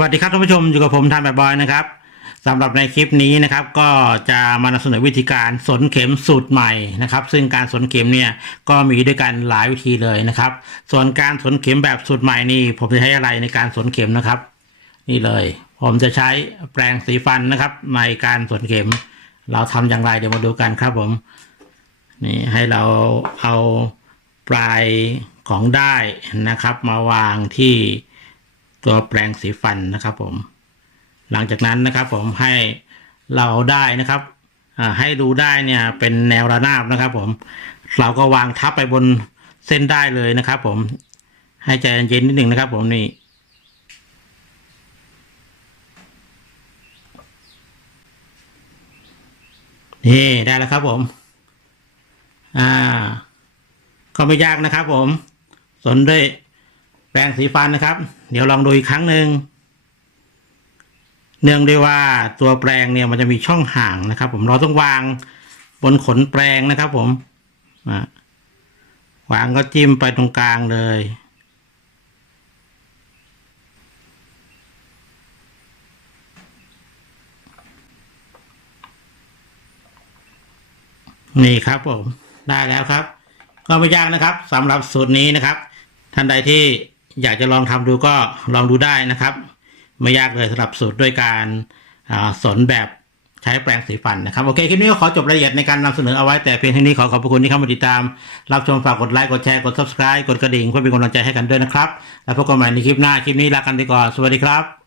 วัสดีครับท่านผู้ชมอยู่กับผมทานแบบบอยนะครับสำหรับในคลิปนี้นะครับก็จะมานำเสนอวิธีการสนเข็มสูตรใหม่นะครับ ซึ่งการสนเข็มเนี่ยก็มีด้วยกันหลายวิธีเลยนะครับ ส่วนการสนเข็มแบบสูตรใหม่นี่ผมจะใช้อะไรในการสนเข็มนะครับ นี่เลย ผมจะใช้แปรงสีฟันนะครับ ในการสนเข็ม เราทำอย่างไรเดี๋ยวมาดูกันครับผมนี่ให้เราเอาปลายของได้นะครับ มาวางที่ ตัวแปรงสีฟันนะครับผม หลังจากนั้นนะครับผมให้เราได้นะครับให้ดูได้เนี่ยเป็นแนวระนาบนะครับ ผม เราก็วางทับไปบนเส้นได้เลยนะครับ ผม ให้ใจเย็นนิดหนึ่งนะครับ ผมนี่นี่ได้แล้วครับผม อ่า ก็ไม่ยากนะครับผม สนด้วย แปรงสีฟันนะครับ เดี๋ยวลองดูอีกครั้งหนึ่งเนื่องด้วยว่าตัวแปรงเนี่ยมันจะมีช่องห่างนะครับ ผมเราต้องวางบนขนแปรงนะครับ ผมวางก็จิ้มไปตรงกลางเลยนี่ครับผมได้แล้วครับ ก็ไม่ยากนะครับสำหรับสูตรนี้นะครับ ท่านใดที่ อยากจะลองทำดูก็ลองดูได้นะครับ ไม่ยากเลยสำหรับสูตรด้วยการอ่าสนแบบใช้แปรงสีฟันนะครับ โอเค คลิปนี้ก็ขอจบรายละเอียดในการนำเสนอเอาไว้แต่เพียงเท่านี้ขอขอบพระคุณที่เข้ามาติดตาม รับชมฝากกดไลค์กดแชร์กด subscribe กดกระดิ่งเพื่อเป็นกำลังใจให้กันด้วยนะครับ แล้วพบกันใหม่ในคลิปหน้าคลิปนี้ลากันไปก่อนสวัสดีครับ